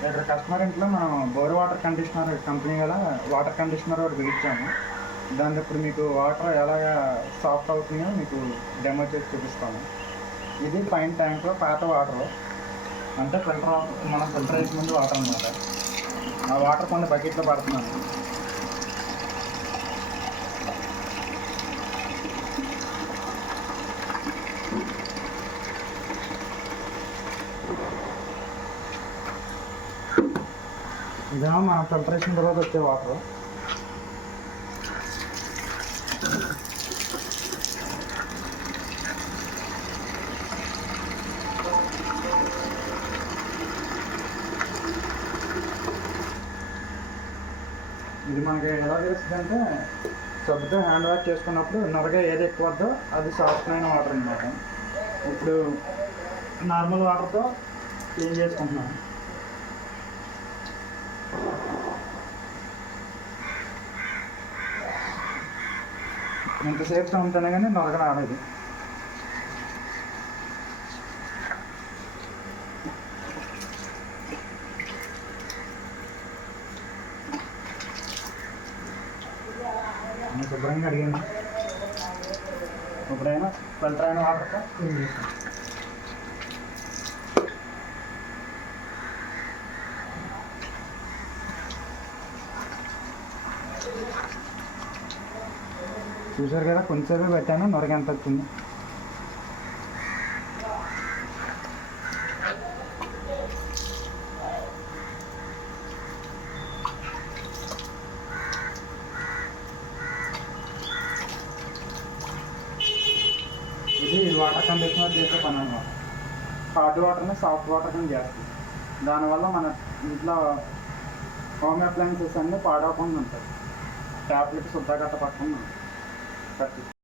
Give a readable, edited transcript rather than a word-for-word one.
ఇక్కడ కస్టమర్ ఇంట్లో మనం బోర్ వాటర్ కండిషనర్ కంపెనీ గల వాటర్ కండిషనర్ ఒకటి బిగించాము. దాంట్లో ఇప్పుడు మీకు వాటర్ ఎలాగా సాఫ్ట్ అవుతుందో మీకు డెమో చేసి చూపిస్తాము. ఇది పైన ట్యాంక్లో పాత వాటరు, అంటే మనం ఫిల్టర్ వేసే ముందు వాటర్ అనమాట. ఆ వాటర్ కొన్ని బకెట్లో పడుతున్నాను. ఇదేమో మనం ఫిల్టరేషన్ తర్వాత వచ్చే వాటర్. ఇది మనకి ఎలా తెలుస్తుందంటే సబ్బుతో హ్యాండ్ వాష్ చేసుకున్నప్పుడు నొరగా ఏది ఎక్కువ వద్దో అది సాఫ్ట్ అయిన వాటర్ అనమాట. ఇప్పుడు నార్మల్ వాటర్తో క్లీన్ చేసుకుంటున్నాను. ఎంతసేపు ఉంటేనే కానీ నొరగ రాలేదు. శుభ్రంగా అడిగింది. ఇప్పుడైనా ఫిల్టర్ అయిన వాటర్తో క్లీన్ చేస్తాం. చూసారు కదా, కొంచెంసేపే పెట్టాను, నొరగ ఎంత వచ్చింది. ఇది వాటర్ కండిషనర్ చేసే పని అనమాట. హార్డ్ వాటర్ని సాఫ్ట్ వాటర్ కింద చేస్తుంది. దానివల్ల మన ఇంట్లో హోమ్ అప్లయన్సెస్ అన్నీ పాడవకుండా ఉంటాయి. ట్యాబ్లెట్ శుద్ధగట్ట పక్కన